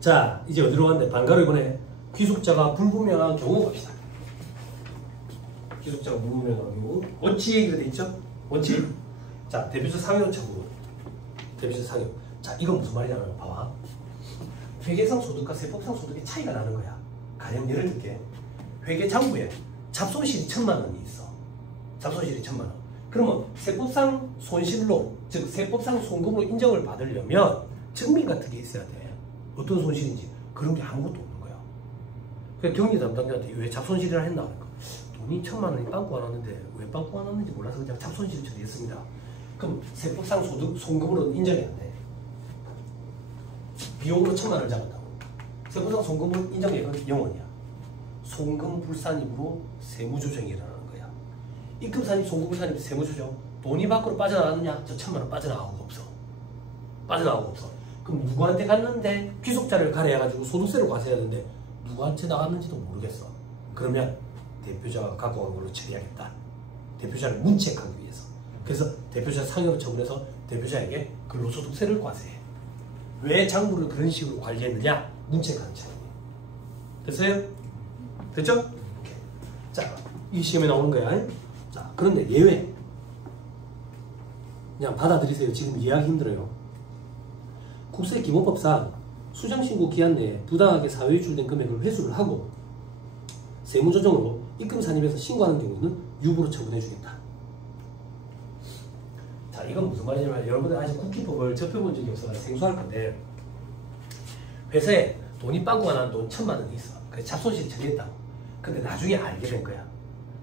자, 이제 어디로 갔는데? 반가로 이번에 귀속자가 불분명한 경우 봅시다. 귀속자가 불분명한 경우. 원칙으로 돼 있죠? 원칙. 자, 대표자 상여 처분. 대표자 상여. 자, 이건 무슨 말이냐면, 봐봐. 회계상 소득과 세법상 소득의 차이가 나는 거야. 가령 예를 들게. 회계장부에 잡손실이 1000만원이 있어. 잡손실이 1000만원. 그러면 세법상 손실로, 즉 세법상 송금으로 인정을 받으려면 증빙 같은 게 있어야 돼. 어떤 손실인지. 그런 게 아무것도 없는 거야. 그러니까 경리 담당자한테 왜 잡손실이라 했나 하니까 돈이 1000만원이 빵꾸 안 왔는데 왜 빵꾸 안 왔는지 몰라서 그냥 잡손실 처리했습니다. 그럼 세법상 소득 송금으로 인정이 안 돼. 비용으로 1000만원을 잡았다고. 세법상 송금은 인정액은 0원이야. 송금 불산입으로 세무조정이 일어나는 거야. 입금 산입, 송금 불산입, 세무조정. 돈이 밖으로 빠져나가느냐? 저 1000만원 빠져나가고 없어. 빠져나가고 없어. 그럼 누구한테 갔는데 귀속자를 가려가지고 소득세로 과세해야 되는데 누구한테 나갔는지도 모르겠어. 그러면 대표자가 갖고 간 걸로 처리하겠다. 대표자를 문책하기 위해서. 그래서 대표자 상여로 처분해서 대표자에게 근로소득세를 과세해. 왜 장부를 그런 식으로 관리했느냐? 문책하는 차원이에요. 됐어요? 됐죠? 오케이. 자, 이 시험에 나오는 거야. 자, 그런데 예외. 그냥 받아들이세요. 지금 이해하기 힘들어요. 국세기본법상 수정신고 기한 내에 부당하게 사회유출된 금액을 회수를 하고 세무조정으로 입금 산입에서 신고하는 경우는 유보로 처분해주겠다. 자, 이건 무슨 말이냐면 여러분들 아직 국기법을 접해본 적이 없어서 생소할 건데 회사에 돈이 빵꾸가 난 돈 1000만원이 있어. 그래서 잡손실 처리했다고. 근데 나중에 알게 된 거야.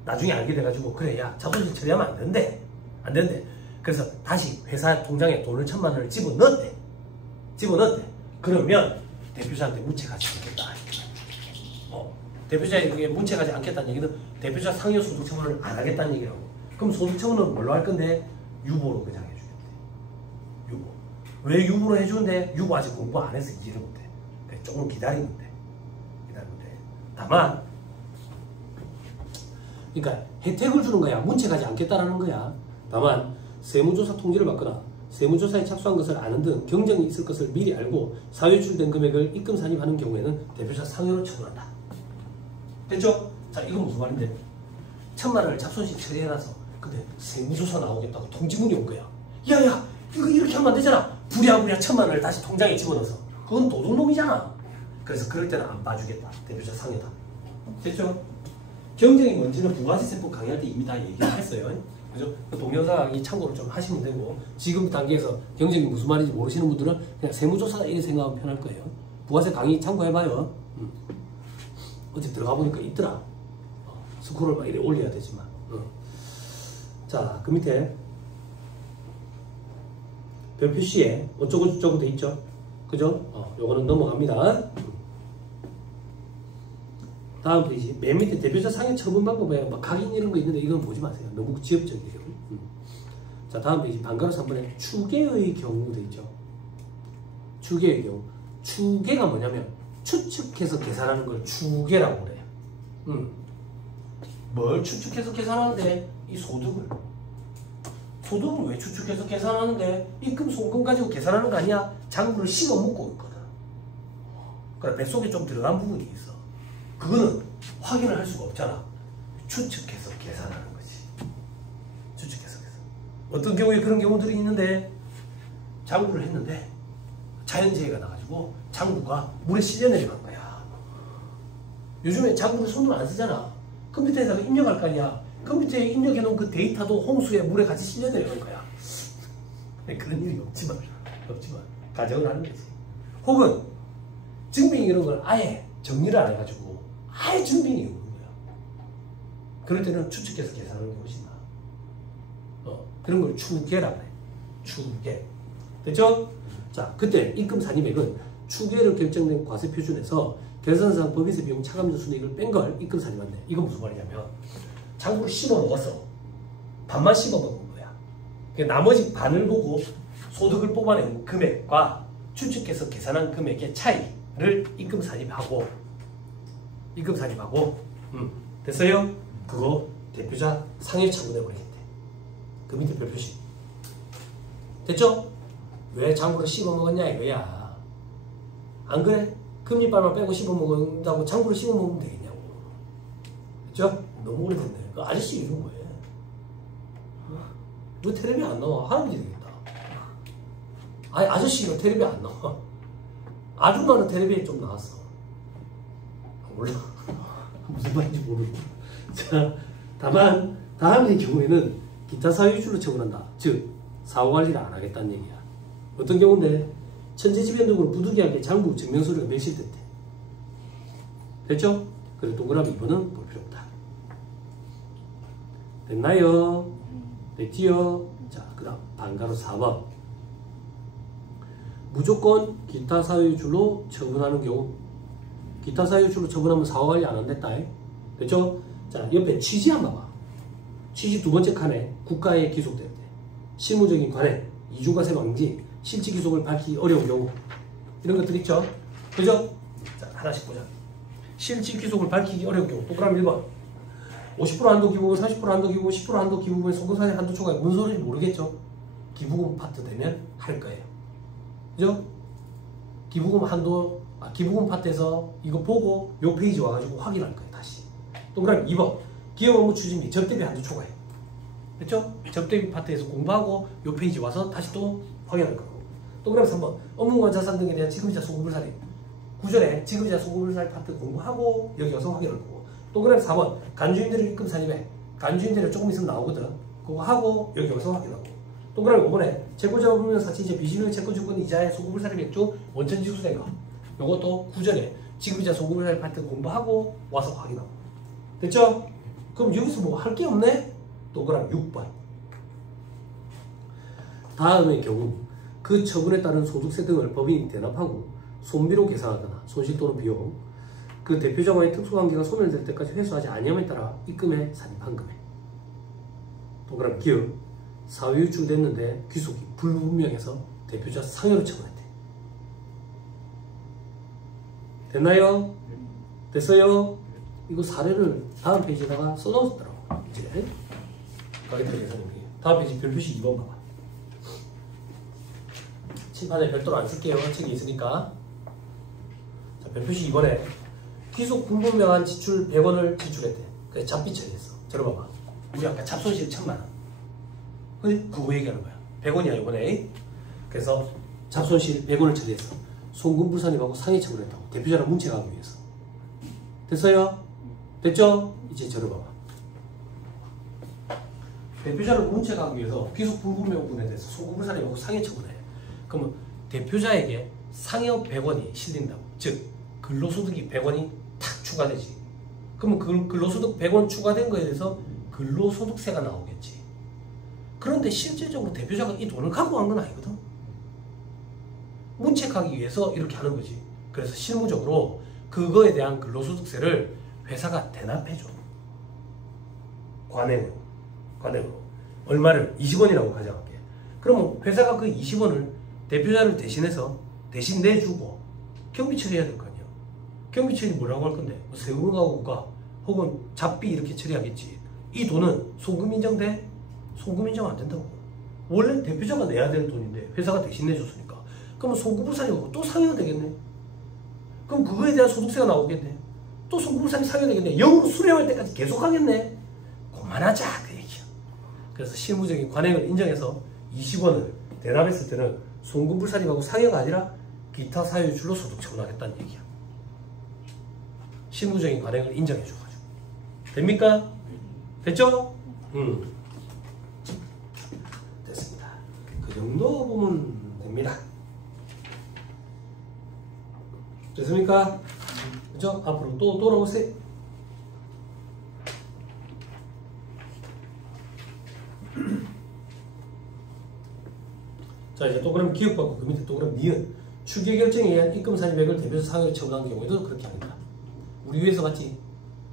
나중에 알게 돼가지고 그래, 야, 잡손실 처리하면 안 된대. 안 된대. 그래서 다시 회사 통장에 돈을 1000만원을 집어넣었대. 그러면 대표자한테 문책하지 않겠다. 대표자에게 문책하지 않겠다는 얘기는 대표자 상여 소득 처분을 안 하겠다는 얘기라고. 그럼 소득 처분은 뭘로 할 건데? 유보로 그냥 해주겠대. 유보. 왜 유보로 해주는데? 유보 아직 공부 안 해서 이해를 못해. 그래, 조금 기다리면 돼. 다만, 그러니까 혜택을 주는 거야. 문책하지 않겠다라는 거야. 다만 세무조사 통지를 받거나 세무조사에 착수한 것을 아는 등 경쟁이 있을 것을 미리 알고 사유출된 금액을 입금 산입하는 경우에는 대표자 상여로 처분한다. 됐죠? 자, 이건 무슨 말인데? 1000만원을 잡손실 처리해놔서 근데 세무조사 나오겠다고 통지문이 온 거야. 야야, 이거 이렇게 하면 안 되잖아. 부랴부랴 1000만원을 다시 통장에 집어넣어서. 그건 도둑놈이잖아. 그래서 그럴 때는 안 봐주겠다. 대표자 상여다. 됐죠? 경쟁이 뭔지는 부가세세법 강의할 때 이미 다 얘기를 했어요. 그죠? 그 동영상 이 참고를 좀 하시면 되고, 지금 단계에서 경쟁이 무슨 말인지 모르시는 분들은 그냥 세무조사다 이렇게 생각하면 편할 거예요. 부가세 강의 참고해봐요. 어디 들어가 보니까 있더라. 스크롤 막 이렇게 올려야 되지만. 자, 그 밑에 별표시에 어쩌고저쩌고 돼 있죠? 그죠? 요거는 넘어갑니다. 다음 페이지. 맨 밑에 대표자 상여 처분 방법에 막 각인 이런 거 있는데 이건 보지 마세요. 너무 지엽적이에요. 자, 다음 페이지. 반가로 3번에 추계의 경우 돼 있죠? 추계의 경우. 추계가 뭐냐면 추측해서 계산하는 걸 추계라고 그래요. 뭘 추측해서 계산하는데? 이 소득을 왜 추측해서 계산하는데? 입금, 송금 가지고 계산하는 거 아니야? 장부를 씹어 먹고 있거든. 그러니까 뱃속에 좀 들어간 부분이 있어. 그거는 확인을 할 수가 없잖아. 추측해서 계산하는 거지. 추측해서 계산. 어떤 경우에 그런 경우들이 있는데 장부를 했는데 자연재해가 나가지고 장부가 물에 실려 내려간 거야. 요즘에 장부를 손으로 안 쓰잖아. 컴퓨터에다가 입력할 거 아니야. 컴퓨터에 입력해놓은 그 데이터도 홍수에 물에 같이 실려 내려간 거야. 그런 일이 없지만 가정을 하는 거지. 혹은 증빙 이런 걸 아예 정리를 안 해가지고 아예 증빙이 없는 거야. 그럴 때는 추측해서 계산하는 게 훨씬 나아. 그런 걸 추계라고 해. 추계. 됐죠? 자, 그때 입금 산입액은 추계로 결정된 과세 표준에서 결산상 법인세 비용 차감전 순이익을 뺀 걸 입금 산입한대. 이건 무슨 말이냐면 장부를 씹어 먹었어. 반만 씹어 먹은 거야. 그러니까 나머지 반을 보고 소득을 뽑아낸 금액과 추측해서 계산한 금액의 차이를 입금 산입하고 됐어요? 그거 대표자 상여 처분해버리겠대. 그 밑에 별표시. 됐죠? 왜 장부를 씹어 먹었냐 이거야. 안 그래? 금리빨만 빼고 씹어먹는다고 장부를 씹어먹으면 되겠냐고. 그죠? 너무 오래됐네. 그 아저씨 이름 뭐예요? 왜 텔레비 안 나와? 할아버지 되겠다. 아니 아저씨가 텔레비 안 나와. 아줌마는 텔레비에 좀 나왔어. 몰라. 무슨 말인지 모르고. 자, 다만 다음의 경우에는 기타 사유줄로 처분한다. 즉 사후관리를 안 하겠다는 얘기야. 어떤 경우인데 천재지변 등으로 부득이하게 장부 증명서류가 멸실됐대. 됐죠? 그래 동그라미 2번은 볼 필요 없다. 됐나요? 됐지요? 자, 그 다음 반가로 4번. 무조건 기타 사유줄로 처분하는 경우. 기타 사유줄로 처분하면 사후관리 안 한댔다. 됐죠? 자, 옆에 취지 한번 봐봐. 취지 두 번째 칸에 국가에 기속될 때 실무적인 관행, 이중과세 방지, 실질 기속을 밝히기 어려운 경우 이런 것들 있죠? 그죠? 자, 하나씩 보자. 실질 기속을 밝히기 어려운 경우 동그라미 1번 50% 한도 기부금, 30% 한도 기부금, 10% 한도 기부금의 송금사의 한도 초과액 무슨 소리인지 모르겠죠? 기부금 파트 되면 할 거예요. 그죠? 기부금 한도, 기부금 파트에서 이거 보고 요 페이지 와가지고 확인할 거예요. 다시. 동그라미 2번 기업 업무 추진 및 접대비 한도 초과액. 됐죠? 접대비 파트에서 공부하고 요 페이지 와서 다시 또 확인할 거고. 동그라미 3번 업무와 자산 등에 대한 지급이자 소급불사리. 구전에 지급이자 소급불사리 파트 공부하고 여기 와서 확인할 거고. 동그라미 4번 간주인들의 입금 산입액. 간주인들이 조금 있으면 나오거든. 그거 하고 여기 와서 확인하고. 동그라미 5번에 채권자가 보면 사치이자 비실효 채권주권 이자의 소급불사리 맥주 원천 지수된 거. 요것도 구전에 지급이자 소급불사리 파트 공부하고 와서 확인하고. 됐죠? 그럼 여기서 뭐 할 게 없네? 동그라미 6번. 다음의 경우 그 처분에 따른 소득세 등을 법인이 대납하고 손비로 계산하거나 손실 또는 비용 그 대표자와의 특수관계가 소멸될 때까지 회수하지 아니함에 따라 입금에 산입한 금액. 동그라미 기업 사후 유출됐는데 귀속이 불분명해서 대표자 상여로 처분했대. 됐나요? 됐어요? 이거 사례를 다음 페이지에다가 써놓았더라고. 이제 가격대 계산입니다. 다음 페이지 별표시 2번 봐봐. 칠판에 별도로 안 쓸게요. 책이 있으니까. 자, 별표시 2번에 귀속 불분명한 지출 100원을 지출했대. 그래서 잡비 처리했어. 들어봐봐. 우리 아까 잡손실 1000만원. 그거 얘기하는 거야. 100원이야 이번에. 그래서 잡손실 100원을 처리했어. 송금불산입하고 상해 처분했다고. 대표자랑 문책하기 위해서. 됐어요? 됐죠? 이제 들어봐봐. 대표자를 문책하기 위해서 귀속 불분명분에 대해서 송금불산입하고 상해 처분해. 그러면 대표자에게 상여 100원이 실린다고. 즉 근로소득이 100원이 탁 추가되지. 그러면 그 근로소득 100원 추가된 거에 대해서 근로소득세가 나오겠지. 그런데 실질적으로 대표자가 이 돈을 갖고 간 건 아니거든. 문책하기 위해서 이렇게 하는 거지. 그래서 실무적으로 그거에 대한 근로소득세를 회사가 대납해줘. 관행으로. 얼마를? 20원이라고 가정할게. 그러면 회사가 그 20원을 대표자를 대신해서 대신 내주고 경비 처리해야 될 거 아니야. 경비 처리 뭐라고 할 건데? 뭐 세금가구가 혹은 잡비 이렇게 처리하겠지. 이 돈은 송금 인정돼? 송금 인정 안 된다고. 원래 대표자가 내야 될 돈인데 회사가 대신 내줬으니까. 그러면 송금불산이고 또 상여가 되겠네. 그럼 그거에 대한 소득세가 나오겠네. 또 송금불산이 상여가 되겠네. 영으로 수령할 때까지 계속 하겠네. 그만하자 그 얘기야. 그래서 실무적인 관행을 인정해서 20원을 대납했을 때는 송금불산입하고 상여가 아니라 기타 사유줄로 소득 처분하겠다는 얘기야. 실무적인 관행을 인정해줘가지고. 됩니까? 됐죠? 됐습니다. 그 정도 보면 됩니다. 됐습니까? 그죠? 앞으로 또 돌아오세요. 자, 이제 또 그럼 기억받고 그 밑에 또 그럼 니은 추계 결정에 의한 입금 산입액을 대표자 상여로 처분한 경우에도 그렇게 합니다. 우리 위에서 봤지?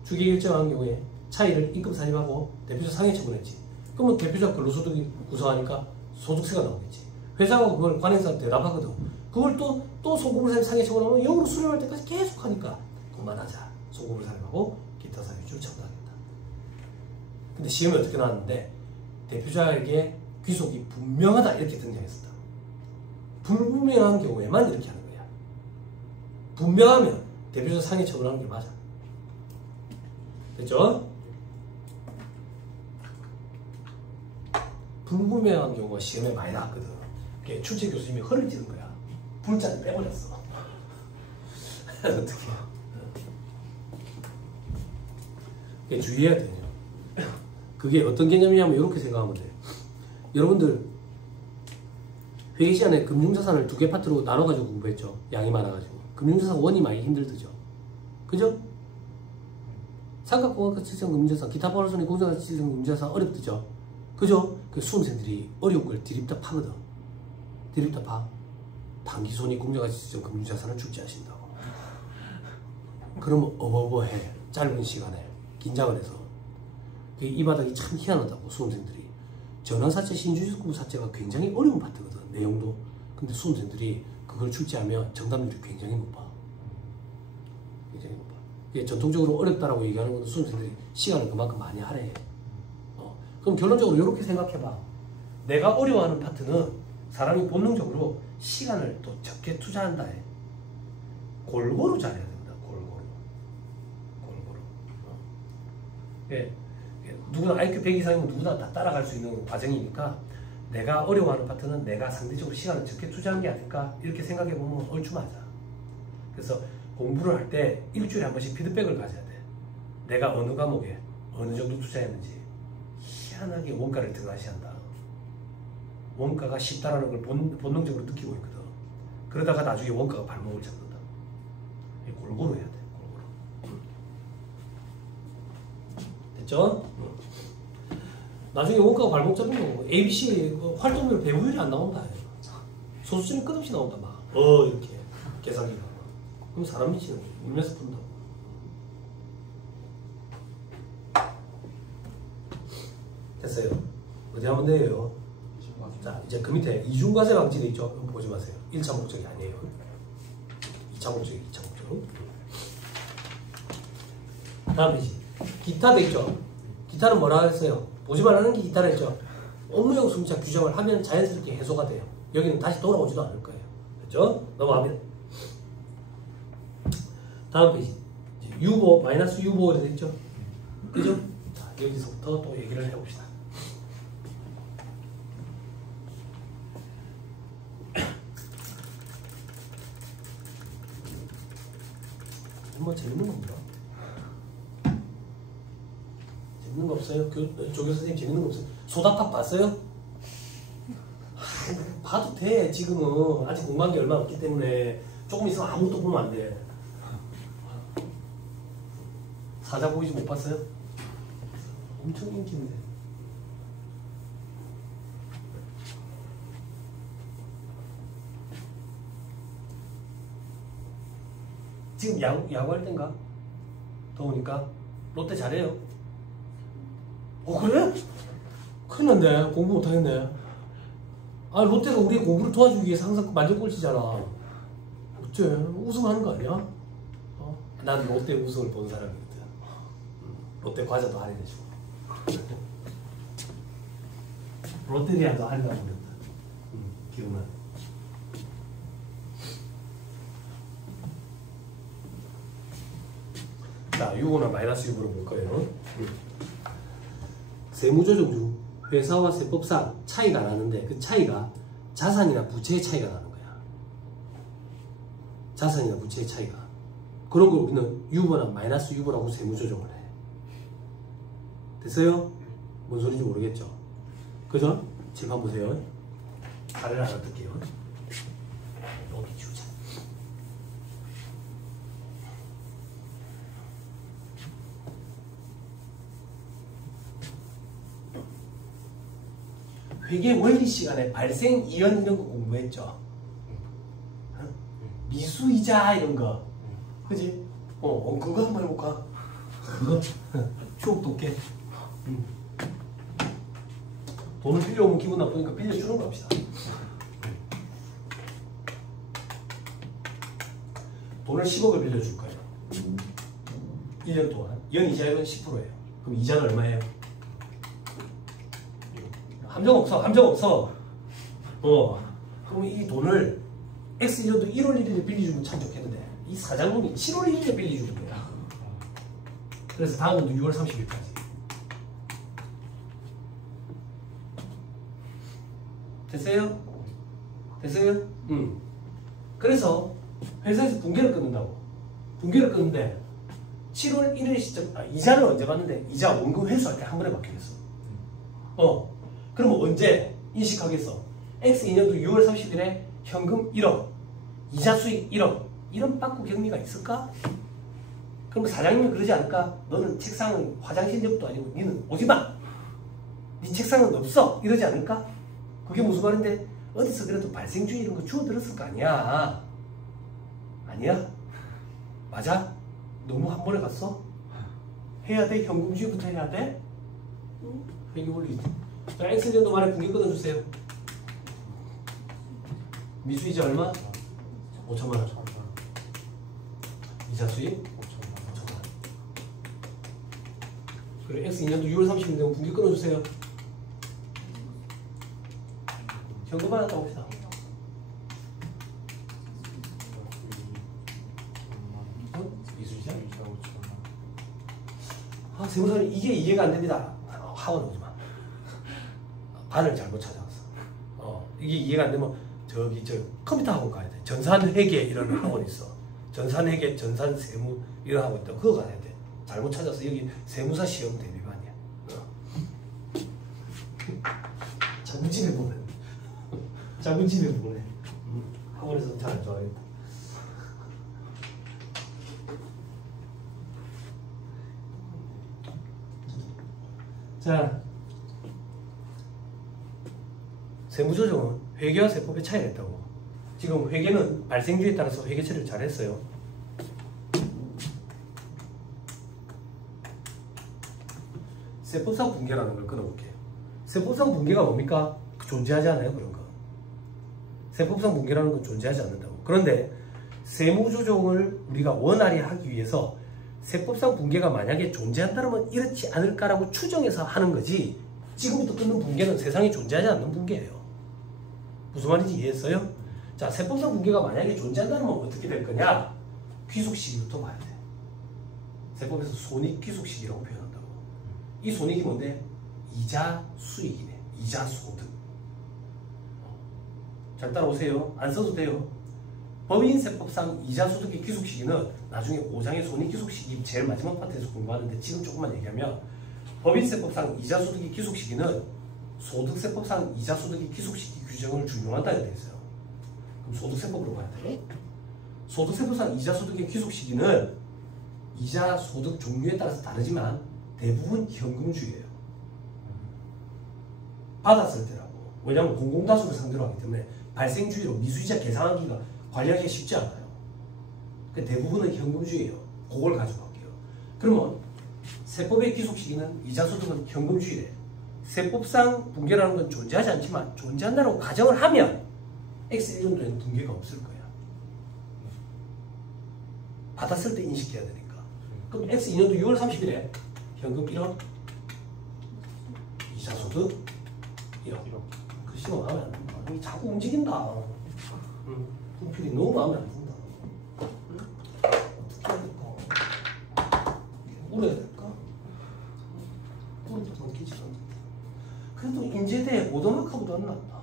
추계 결정한 경우에 차이를 입금 산입하고 대표자 상여 처분했지. 그러면 대표자 근로소득이 구성하니까 소득세가 나오겠지. 회사가 그걸 관행사한테 대납하거든. 그걸 또 송금불산입 상해 처분하면 영으로 수령할 때까지 계속 하니까 그만하자. 송금불산입하고 기타 사유줄 처분하겠다. 근데 시험에 어떻게 나왔는데 대표자에게 귀속이 분명하다 이렇게 등장했었다. 불분명한 경우에만 이렇게 하는 거야. 분명하면 대표자 상해 처분하는 게 맞아. 됐죠? 불분명한 경우가 시험에 많이 나왔거든. 출제 교수님이 허를 찌는 거야. 불자를 빼버렸어. 어떻게 해? 주의해야 돼요. 그게 어떤 개념이냐면 이렇게 생각하면 돼. 여러분들 회계 시간에 금융자산을 2개 파트로 나눠가지고 공부했죠. 양이 많아가지고. 금융자산 원이 많이 힘들죠. 그죠? 삼각공학가치성 금융자산, 기타 포괄손익 공정가치성 금융자산 어렵죠. 그죠? 그 수험생들이 어려운 걸 드립다 파거든. 드립다 파. 단기손익 공정가치성 금융자산을 출제하신다고. 그러면 어버버해. 짧은 시간에 긴장을 해서. 이 바닥이 참 희한하다고 수험생들이. 전환사채, 신주식구사채가 굉장히 어려운 파트거든. 내용도. 근데 수험생들이 그걸 출제하면 정답률이 굉장히 높아. 굉장히 높아. 이게 전통적으로 어렵다라고 얘기하는 건 수험생들이 시간을 그만큼 많이 할애해. 그럼 결론적으로 이렇게 생각해봐. 내가 어려워하는 파트는 사람이 본능적으로 시간을 또 적게 투자한다 해. 골고루 잘해야 된다. 골고루. 예. 누구나 IQ 100 이상이면 누구나 다 따라갈 수 있는 과정이니까 내가 어려워하는 파트는 내가 상대적으로 시간을 적게 투자한 게 아닐까 이렇게 생각해보면 얼추 맞아. 그래서 공부를 할 때 일주일에 한 번씩 피드백을 가져야 돼. 내가 어느 과목에 어느 정도 투자했는지. 희한하게 원가를 등한시한다. 원가가 쉽다라는 걸 본능적으로 느끼고 있거든. 그러다가 나중에 원가가 발목을 잡는다. 골고루 해야 돼. 골고루. 됐죠? 나중에 원가가 발목 잡는 거 ABC 활동률 배분율이 안 나온다. 소수점이 끝없이 나온다. 막 이렇게 계산기가. 그럼 사람 미치는 거지. 울면서 푼다고. 됐어요. 어디 하면 돼요? 자, 이제 그 밑에 이중과세 방지돼 있죠? 보지 마세요. 1차 목적이 아니에요. 2차 목적이 2차 목적. 다음 페이지. 기타 돼 있죠? 기타는 뭐라 했어요? 보지 말라는 게 기타라 했죠? 업무용 승차 규정을 하면 자연스럽게 해소가 돼요. 여기는 다시 돌아오지도 않을 거예요. 됐죠? 넘어가면. 다음 페이지. 유보, 마이너스 유보가 돼 있죠? 그죠? 자, 여기서부터 또 얘기를 해봅시다. 뭐 재밌는 거 없나? 재밌는 거 없어요? 조교 선생님 재밌는 거 없어요? 소다팝 봤어요? 봐도 돼. 지금은 아직 공부한 게 얼마 없기 때문에 조금 있으면 아무것도 보면 안 돼. 사자보이즈 못 봤어요? 엄청 인기인데. 지금 야구할 땐가? 더우니까? 롯데 잘해요. 그래? 큰일 났네. 공부 못하겠네. 아, 롯데가 우리 공부를 도와주기 위해서 항상 만점 꼴찌잖아. 어째? 우승하는 거 아니야? 난 롯데 우승을 본 사람이거든. 롯데 과자도 할인해주고. 롯데리아도 할인하고 그랬다. 기억나. 자, 유보나 마이너스 유보를 볼 거예요. 세무조정주 회사와 세법상 차이가 나는데 그 차이가 자산이나 부채의 차이가 나는 거야. 자산이나 부채의 차이가. 그런 걸 우리는 유보나 마이너스 유보라고 세무조정을 해. 됐어요? 뭔 소리인지 모르겠죠? 그죠? 칠판 보세요. 가래를 하나 뜰게요. 여기 주자. 회계 원리 시간에 발생 이연 이런 거 공부했죠? 미수이자 이런 거. 그지? 그거 한번 해볼까? 그거? 추억 돋게. 돈을 빌려오면 기분 나쁘니까 빌려주는 거 합시다. 돈을 10억을 빌려줄 거예요. 1년 동안. 연이자율은 10%예요. 그럼 이자는 얼마예요? 함정 없어. 함정 없어. 그럼 이 돈을 X년도 1월 1일에 빌려주면 참 좋겠는데 이 사장님이 7월 1일에 빌려주는 거야. 그래서 다음은 6월 30일까지. 됐어요? 됐어요? 그래서 회사에서 분계를 끊는다고. 분계를 끊는데 7월 1일 시점, 이자를 언제 받는데? 이자 원금 회수할 때 한 번에 받겠어. 그러면 언제 인식하겠어? X 2년도 6월 30일에 현금 1억, 이자 수익 1억, 이런 빠꾸 경리가 있을까? 그럼 사장님은 그러지 않을까? 너는 책상은 화장실 옆도 아니고 니는 오지 마! 니 책상은 없어! 이러지 않을까? 그게 무슨 말인데? 어디서 그래도 발생주의 이런 거 주워 들었을 거 아니야? 아니야? 맞아? 너무 한 번에 갔어? 해야 돼? 현금주의부터 해야 돼? 회계 원리. 자, X년도 말에 분기 끊어주세요. 미수이자 얼마? 5천만 원. 이자 수익? 5천만 원. 그래, X 2년도 6월 30일 되면 분기 끊어주세요. 현금 하나 따봅시다. 미수이자? 세무사님 이게 이해가 안 됩니다. 학원 오지 마. 반을 잘못 찾아왔어. 이게 이해가 안 되면 저기 저 컴퓨터 학원 가야 돼. 전산회계 이런 학원 있어. 전산회계, 전산세무 이런 학원 있다. 그거 가야 돼. 잘못 찾아서 여기 세무사 시험 대비반이야. 자부심에 보내. 자부심에 보내. 학원에서 잘 안 좋아하겠다. 자, 세무조정은 회계와 세법의 차이가 있다고. 지금 회계는 발생주에 따라서 회계 처리를 잘 했어요. 세법상 분계라는 걸 끊어볼게요. 세법상 분계가 뭡니까? 존재하지 않아요, 그런 거. 세법상 분계라는 건 존재하지 않는다고. 그런데 세무조정을 우리가 원활히 하기 위해서 세법상 분계가 만약에 존재한다면 이렇지 않을까라고 추정해서 하는 거지, 지금부터 끊는 분계는 세상에 존재하지 않는 분계예요. 무슨 말인지 이해했어요? 자, 세법상 분계가 만약에 존재한다면 어떻게 될 거냐? 귀속시기부터 봐야 돼. 세법에서 손익귀속시기라고 표현한다고. 이 손익이 뭔데? 이자 수익이네. 이자 소득. 잘 따라오세요. 안 써도 돼요. 법인세법상 이자소득의 귀속시기는 나중에 5장의 손익귀속시기 제일 마지막 파트에서 공부하는데, 지금 조금만 얘기하면 법인세법상 이자소득의 귀속시기는 소득세법상 이자소득의 귀속시기 규정을 준용한다 이렇게 되어 있어요. 그럼 소득세법으로 가야 돼. 소득세법상 이자소득의 귀속시기는 이자소득 종류에 따라서 다르지만 대부분 현금주의예요. 받았을 때라고. 왜냐하면 공공다수를 상대로 하기 때문에 발생주의로 미수이자 계산하기가 관리하기가 쉽지 않아요. 대부분은 현금주의예요. 그걸 가지고 갈게요. 그러면 세법의 귀속시기는 이자소득은 현금주의래. 세법상 분계라는 건 존재하지 않지만 존재한다고 가정을 하면 X1년도에는 분계가 없을 거야. 받았을 때 인식해야 되니까. 그럼 X2년도 6월 30일에 현금 1억, 이자소득 1억. 글씨가 마음에 안 든다. 이게 자꾸 움직인다. 분필이 너무 마음에 안 든다. 어떻게 해야 될까? 울어야 될까? 울어도 넘기지 않는다. 그래도 인제대에 고등학교보다 안 낫다.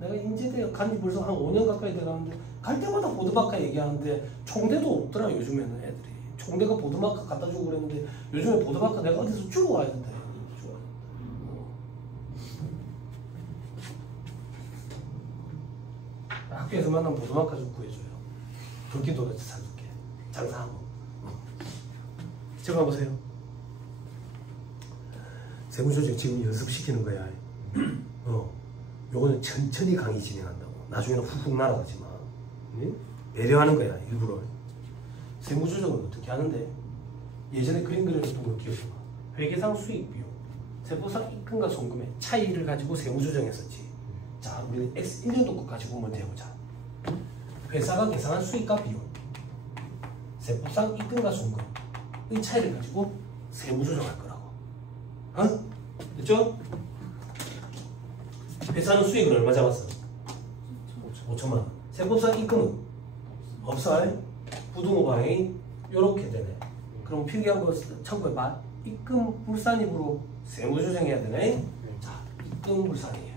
내가 인제대에 간지 벌써 한 5년 가까이 돼가는데 갈 때마다 보드마카 얘기하는데 총대도 없더라. 요즘에는 애들이 총대가 보드마카 갖다 주고 그랬는데 요즘에 보드마카 내가 어디서 주고 와야 된다. 학교에서 만나면 보드마카 좀 구해줘요. 돌기도로 사줄게. 장사하고. 제가 보세요. 세무조정 지금 연습시키는 거야. 요거는 천천히 강의 진행한다고. 나중에는 훅훅 날아가지만. 배려하는 거야, 일부러. 세무조정은 어떻게 하는데? 예전에 그림 그려줬던 거 기억해봐. 회계상 수익 비용, 세법상 입금과 송금의 차이를 가지고 세무조정했었지. 자, 우리는 X1년도 것 가지고 먼저 해보자. 회사가 계산한 수익과 비용, 세법상 입금과 송금의 차이를 가지고 세무조정할 거라고. 됐죠? 회사는 수익을 얼마 잡았어? 5천만 원. 세법상 입금은 없어. 부등호방이 요렇게 되네. 그럼 필기한 거 참고해봐. 입금 불산입으로 세무조정해야 되네. 자, 입금 불산이에요.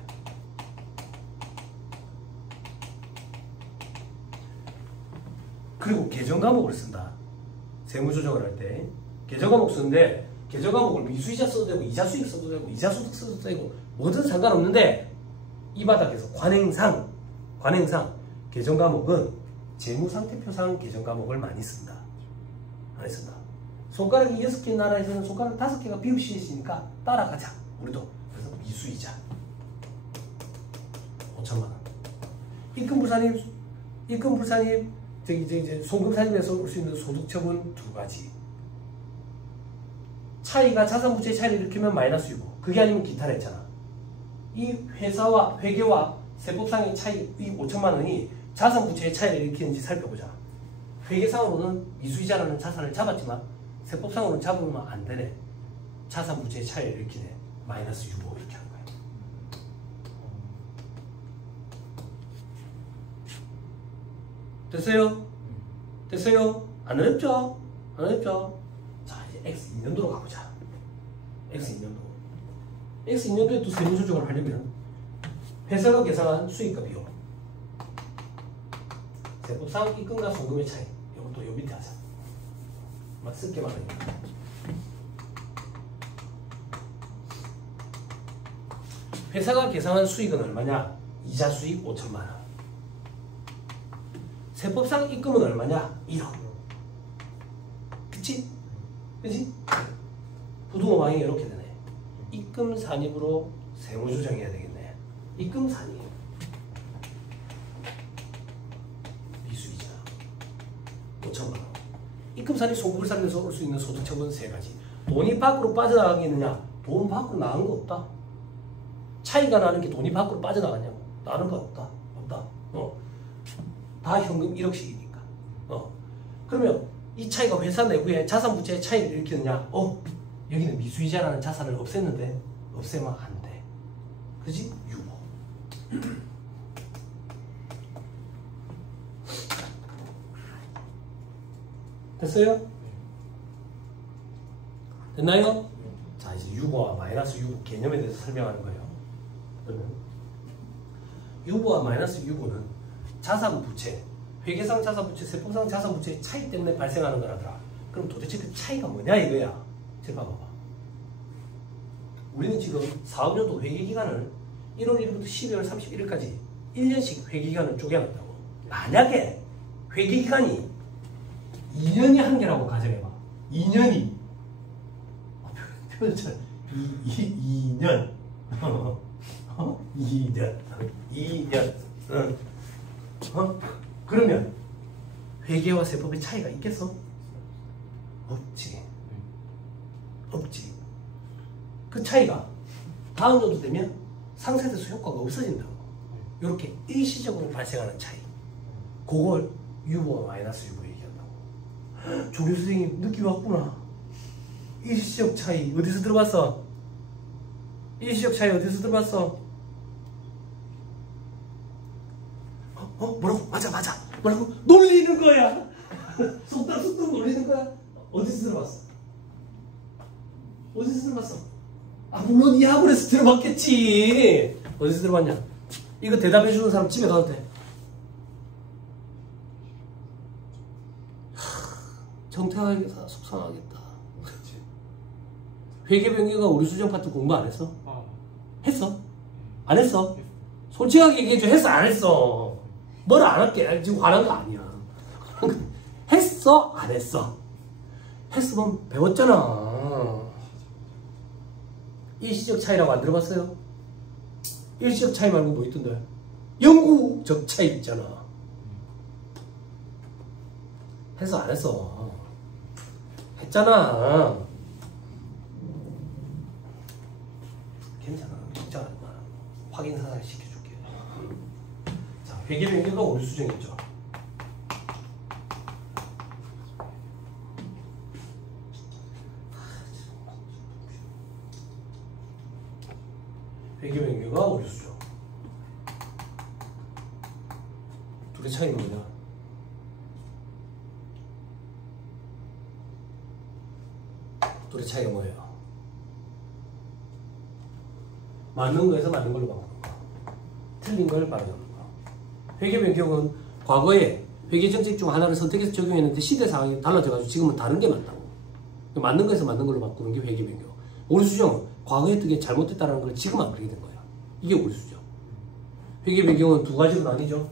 그리고 계정과목을 쓴다. 세무조정을 할 때 계정과목 쓰는데 계정과목을 미수이자 써도 되고 이자 수익 써도 되고 이자 소득 써도 되고 뭐든 상관없는데 이 바닥에서 관행상 계정과목은 재무상태표상 계정과목을 많이 쓴다. 많이 쓴다. 손가락이 6개인 나라에서는 손가락 5개가 비읍시니까 따라가자. 우리도. 그래서 미수이자 5천만원. 입금불산입 이제 송금사입에서 올 수 있는 소득처분 2가지. 차이가 자산부채 차이를 일으키면 마이너스 6고 그게 아니면 기타라 했잖아. 이 회사와 회계와 세법상의 차이 이 5천만원이 자산부채의 차이를 일으키는지 살펴보자. 회계상으로는 미수이자라는 자산을 잡았지만 세법상으로는 잡으면 안 되네. 자산부채의 차이를 일으키네. 마이너스 6고 이렇게 하는 거야. 됐어요? 됐어요? 안 어렵죠? 안 어렵죠? 자, 이제 X 2년도로 가보자. X 2년도. X 2년도에 또 세무조정을 하려면 회사가 계산한 수익과 비용, 세법상 입금과 송금의 차이, 이것도 요 밑에 하자. 막 쓸게 많으니까. 회사가 계산한 수익은 얼마냐? 이자 수익 5천만원. 세법상 입금은 얼마냐? 1억. 그치? 그치? 부등호방이 이렇게 되네. 입금 산입으로 세무조정해야 되겠네. 입금 산입. 미수이자 5천만원. 입금 산입 송금을 살면서 올 수 있는 소득처분 3가지. 돈이 밖으로 빠져나가겠느냐? 돈 밖으로 나간 거 없다. 차이가 나는 게 돈이 밖으로 빠져나가냐고. 나는 거 없다. 없다. 다 현금 1억씩이니까. 그러면 이 차이가 회사 내부에 자산부채의 차이를 일으키느냐? 여기는 미수이자라는 자산을 없앴는데 없애면 안 돼. 그지? 유보. 됐어요? 됐나요? 자, 이제 유보와 마이너스 유보 개념에 대해서 설명하는 거예요. 그러면 유보와 마이너스 유보는 자산부채, 회계상 자산부채, 세법상 자산부채의 차이 때문에 발생하는 거라더라. 그럼 도대체 그 차이가 뭐냐 이거야. 잘 봐봐. 우리는 지금 4학년도 회계기간을 1월 1일부터 12월 31일까지 1년씩 회계기간을 쪼개놨다고. 만약에 회계기간이 2년이 한계라고 가정해봐. 2년이 표현처럼 2년 2년 그러면 회계와 세법의 차이가 있겠어? 없지. 없지. 그 차이가 다음 정도 되면 상세대수 효과가 없어진다고. 이렇게 일시적으로 발생하는 차이. 그걸 유보와 마이너스 유보 얘기한다고. 조교 선생님 느낌이 왔구나. 일시적 차이 어디서 들어봤어? 일시적 차이 어디서 들어봤어? 뭐라고? 맞아. 뭐라고? 놀리는 거야. 속닥속닥 놀리는 거야. 어디서 들어봤어? 어디서 들어봤어? 물론 이 학원에서 들어봤겠지. 어디서 들어봤냐? 이거 대답해주는 사람 집에 가도 돼. 정태하게 속상하겠다. 회계변경과 오류수정 파트 공부 안 했어? 했어? 안 했어? 솔직하게 얘기해줘. 했어? 안 했어? 뭘 안 할게. 지금 화난 거 아니야. 했어? 안 했어? 했으면 배웠잖아. 일시적 차이라고 안 들어봤어요? 일시적 차이 말고 뭐 있던데? 영구적 차이 있잖아. 했어? 안 했어? 했잖아. 괜찮아. 걱정하지 마. 확인 사살 시켜줄게. 자, 회계변경과 오류수정이죠. 회계변경과 오류수정. 둘의 차이는 뭐냐? 둘의 차이가 뭐예요? 맞는 거에서 맞는 걸로 바꾸는 거. 틀린 걸 바로잡는 거. 회계 변경은 과거에 회계 정책 중 하나를 선택해서 적용했는데 시대 상황이 달라져가지고 지금은 다른 게 맞다고. 맞는 거에서 맞는 걸로 바꾸는 게 회계 변경. 오류 수정은 과거에 그게 잘못됐다는 걸 지금 안 그렇게 된 거야. 이게 오류 수정. 회계 변경은 두 가지로 나뉘죠.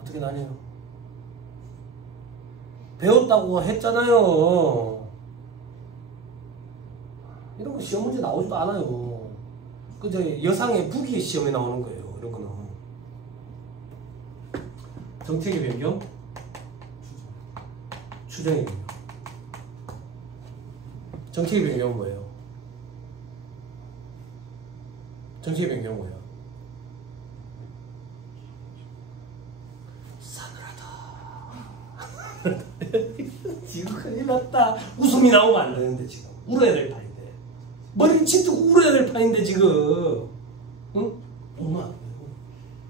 어떻게 나뉘어요? 배웠다고 했잖아요. 이런 거 시험 문제 나오지도 않아요. 그저 여상의 북이 시험에 나오는 거예요. 이런 거는. 정책의 변경, 추정의 변경. 정책의 변경은 뭐예요? 정책의 변경은 뭐예요? 싸늘하다. 지금 큰일 났다. 웃음이 나오면 안 되는데 지금 울어야 될 판인데. 머리를 진짜 울어야 될 판인데 지금. 응? 울면 안 돼.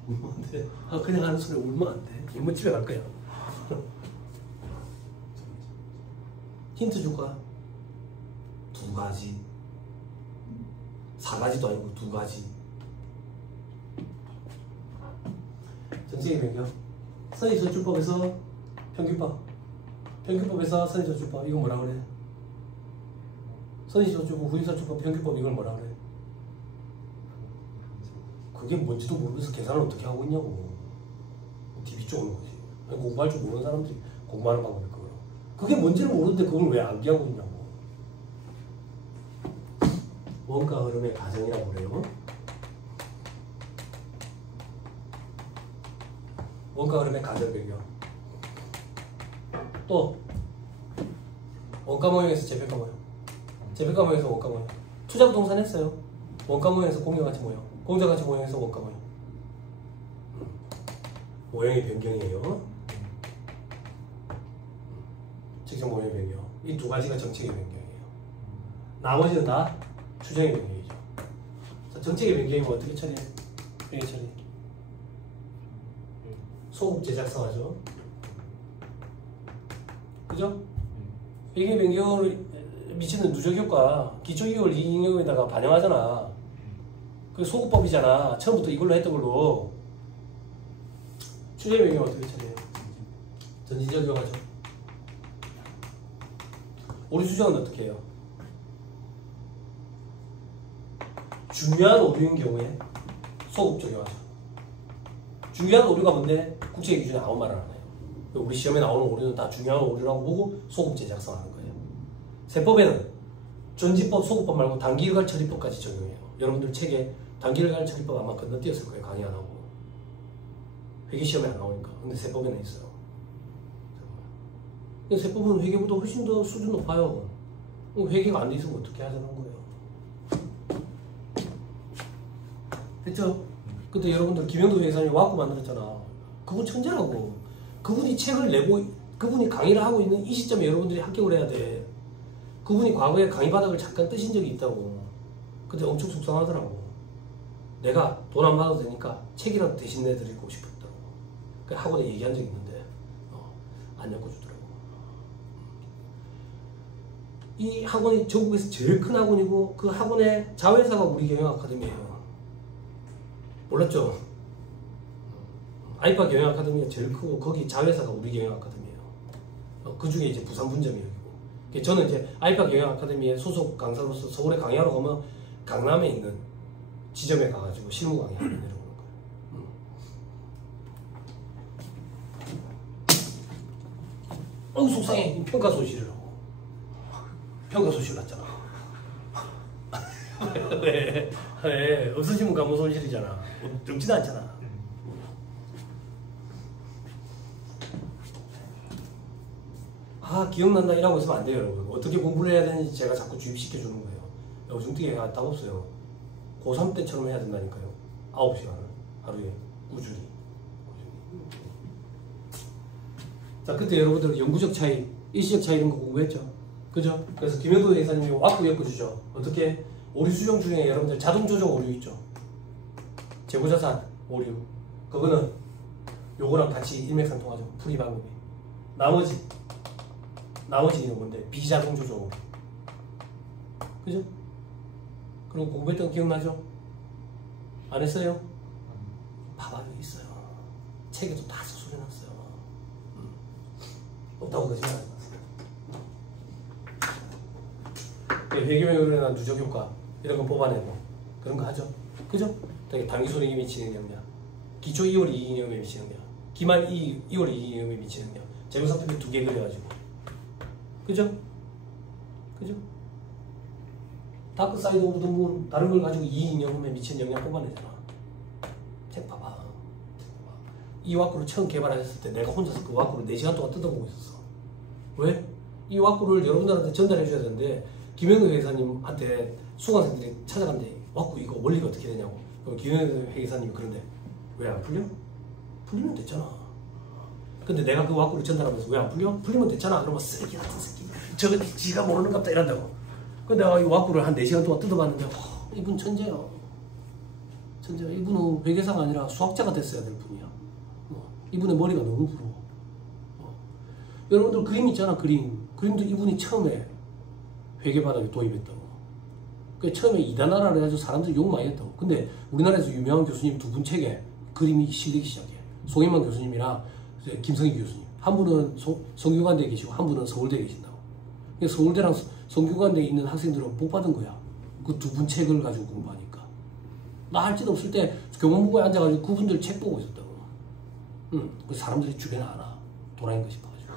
울면 안 돼. 아, 그냥 하는 소리 울면 안 돼. 이모 집에 갈 거야. 힌트 줄까? 두 가지. 4가지도 아니고 두 가지. 정책의 변경. 선의선출법에서 평균법. 평균법에서 선의선출법. 이거 뭐라 그래? 선의선출법, 후의선출법, 평균법 이걸 뭐라 그래? 그게 뭔지도 모르면서 계산을 어떻게 하고 있냐고. TV 쪼는 거지. 공부할 줄 모르는 사람들이 공부하는 방법일 거예요. 그게 뭔지를 모르는데 그걸 왜 암기하고 있냐고. 원가 흐름의 가정이라고 그래요. 원가 흐름의 가정 변경. 또 원가 모형에서 재평가 모형. 재평가 모형에서 원가 모형. 투자 부동산 했어요. 원가 모형에서 공정가치 모형. 공정가치 모형에서 원가 모형. 모형의 변경이에요. 직접 모형의 변경. 이 두 가지가 정책의 변경이에요. 나머지는 다 추정의 변경이죠. 자, 정책의 변경이면 어떻게 처리해? 변경 처리. 소급 제작성하죠. 그죠? 이게 변경을 미치는 누적 효과, 기초 이익을 이익잉여금에다가 반영하잖아. 그게 소급법이잖아. 처음부터 이걸로 했던 걸로. 추정 변경 어떻게 처리해요? 전진적 효과죠. 오류 수정은 어떻게 해요? 중요한 오류인 경우에 소급 적용하죠. 중요한 오류가 뭔데? 국제 기준에 아무 말을 안 해요. 우리 시험에 나오는 오류는 다 중요한 오류라고 보고 소급제 작성하는 거예요. 세법에는 전지법, 소급법 말고 단기일괄 처리법까지 적용해요. 여러분들 책에 단기일괄 처리법 아마 건너뛰었을 거예요. 강의 안 하고. 회계 시험에 안 나오니까. 근데 세법에는 있어요. 근데 세법은 회계보다 훨씬 더 수준 높아요. 회계가 안 돼 있으면 어떻게 하자는 거예요. 됐죠? 그때 여러분들 김영도 회장이 와꾸 만들었잖아. 그분 천재라고. 그분이 책을 내고 그분이 강의를 하고 있는 이 시점에 여러분들이 합격을 해야 돼. 그분이 과거에 강의 바닥을 잠깐 뜨신 적이 있다고. 그때 엄청 속상하더라고. 내가 돈 안 받아도 되니까 책이라도 대신 내드리고 싶었다고. 그 학원에 얘기한 적이 있는데 안 엮어주더라고. 이 학원이 전국에서 제일 큰 학원이고 그 학원의 자회사가 우리 경영 아카데미예요. 몰랐죠? 아이파 경영 아카데미가 제일 크고 거기 자회사가 우리 경영 아카데미예요. 그 중에 이제 부산 분점이 여기고. 저는 이제 아이파 경영 아카데미의 소속 강사로서 서울에 강의하러 가면 강남에 있는 지점에 가가지고 실무 강의하러 내려오는 거예요. 속상해. 평가 소실을 하고. 평가 소실 났잖아. 왜? 없어지면 가면 손실이잖아. 없지도 않잖아. 기억난다 이라고 있으면 안 돼요, 여러분. 어떻게 공부를 해야 되는지 제가 자꾸 주입시켜 주는 거예요. 어중뛰게 답 없어요. 고3 때처럼 해야 된다니까요. 9시간을 하루에 꾸준히. 자, 그때 여러분들 영구적 차이, 일시적 차이 이런 거 공부했죠. 그죠? 그래서 김영도 회사님이 와꾸 엮어주죠. 어떻게? 오류 수정 중에 여러분들 자동 조정 오류 있죠. 재고자산 오류. 그거는 요거랑 같이 일맥상통하죠. 풀이 방법이. 나머지 이는 뭔데? 비자동 조종. 그죠? 그럼 공부했던 거 기억나죠? 안 했어요? 봐봐요, 있어요. 책에도 다 소개해놨어요. 없다고 거짓말 하지 마세요. 회계명령에 대한 누적 효과 이런 거 뽑아내고 그런 거 하죠. 그죠? 당기소득에 미치는 영향, 기초 2월 이익잉여금에 미치는 영향, 기말 2월 이익잉여금에 미치는 영향, 재무상표표 2개 그려가지고, 그죠? 그죠? 다크사이드 오브 더 문 다른 걸 가지고 이익잉여금에 미치는 영향 뽑아내잖아. 책 봐봐. 이 와꾸를 처음 개발하셨을 때 내가 혼자서 그 와꾸를 4시간 동안 뜯어보고 있었어. 왜? 이 와꾸를 여러분들한테 전달해 줘야 되는데 김영근 회계사님한테 수강생들이 찾아갔는데 와꾸 이거 원리가 어떻게 되냐고. 그럼 김영근 회계사님이 그런데 왜 안 풀려? 풀리면 됐잖아. 근데 내가 그 와꾸를 전달하면서 왜 안 풀려? 풀리면 됐잖아. 그러면 쓰레기 같은 새끼. 저거 지가 모르는 갑다 이런다고. 근데 내가 이 와꾸를 한 4시간 동안 뜯어봤는데 이분 천재야. 천재야. 이분은 회계사가 아니라 수학자가 됐어야 될 분이야. 이분의 머리가 너무 부러워. 여러분들 그림 있잖아. 그림도 이분이 처음에 회계바닥에 도입했다고. 그 처음에 이단하라 그래가지고 사람들이 욕 많이 했다고. 근데 우리나라에서 유명한 교수님 2분 책에 그림이 실리기 시작해. 송인만 교수님이랑 김성희 교수님. 한 분은 성균관대에 계시고 한 분은 서울대에 계신다고. 서울대랑 성균관대에 있는 학생들은 복 받은 거야. 그 2분 책을 가지고 공부하니까. 나 할 짓 없을 때 교문부고에 앉아가지고 그분들 책 보고 있었다고. 그 사람들이 주변에 알아. 도라인 거 싶어가지고.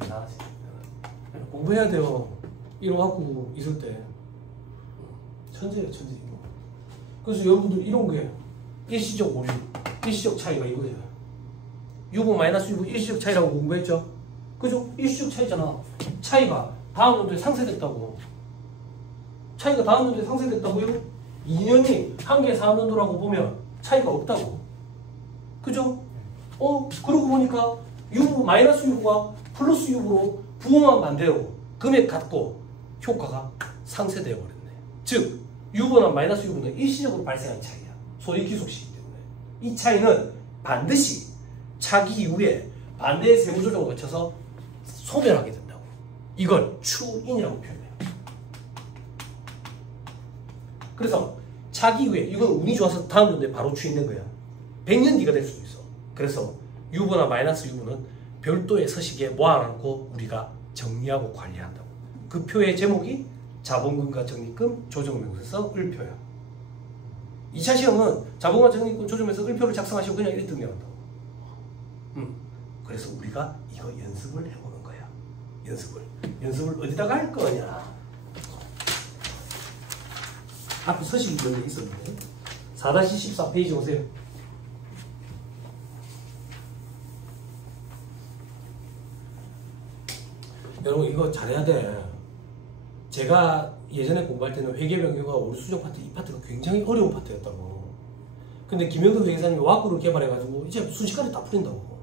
대단하지. 공부해야 돼요. 이러갖고 있을 때. 천재예요, 천재. 이거. 그래서 여러분들 이런 게 일시적 오류, 일시적 차이가 이거예요. 유보 마이너스 유보 일시적 차이라고 공부했죠? 그죠? 일시적 차이잖아. 차이가 다음 연도에 상쇄됐다고. 차이가 다음 연도에 상쇄됐다고요? 2년이 한 개의 4년도라고 보면 차이가 없다고. 그죠? 그러고 보니까 유보, 마이너스 유보가 플러스 유보로 부호만 반대로 금액 같고 효과가 상쇄되어 버렸네. 즉, 유보나 마이너스 유보는 일시적으로 발생한 차이야. 소위 기속시기 때문에. 이 차이는 반드시 차기 이후에 반대의 세부조정을 거쳐서 소멸하게 된다고. 이걸 추인이라고 표현해요. 그래서 차기 이후에 이건 운이 좋아서 다음 연도에 바로 추인된 거야. 100년 뒤가 될 수도 있어. 그래서 유보나 마이너스 유보는 별도의 서식에 모아놓고 우리가 정리하고 관리한다고. 그 표의 제목이 자본금과 적립금 조정명세서 을표야. 2차 시험은 자본금과 적립금 조정명세서 을표를 작성하시고 그냥 이렇게 등록한다고. 그래서 우리가 이거 연습을 해보는 거야. 연습을 어디다가 할 거냐. 앞에 서식이 몇 개 있었는데 4-14 페이지 오세요. 여러분 이거 잘해야 돼. 제가 예전에 공부할 때는 회계명령과 오류수정 파트 이 파트가 굉장히 어려운 파트였다고. 근데 김영도 회계사님이 와꾸를 개발해가지고 이제 순식간에 다 풀린다고.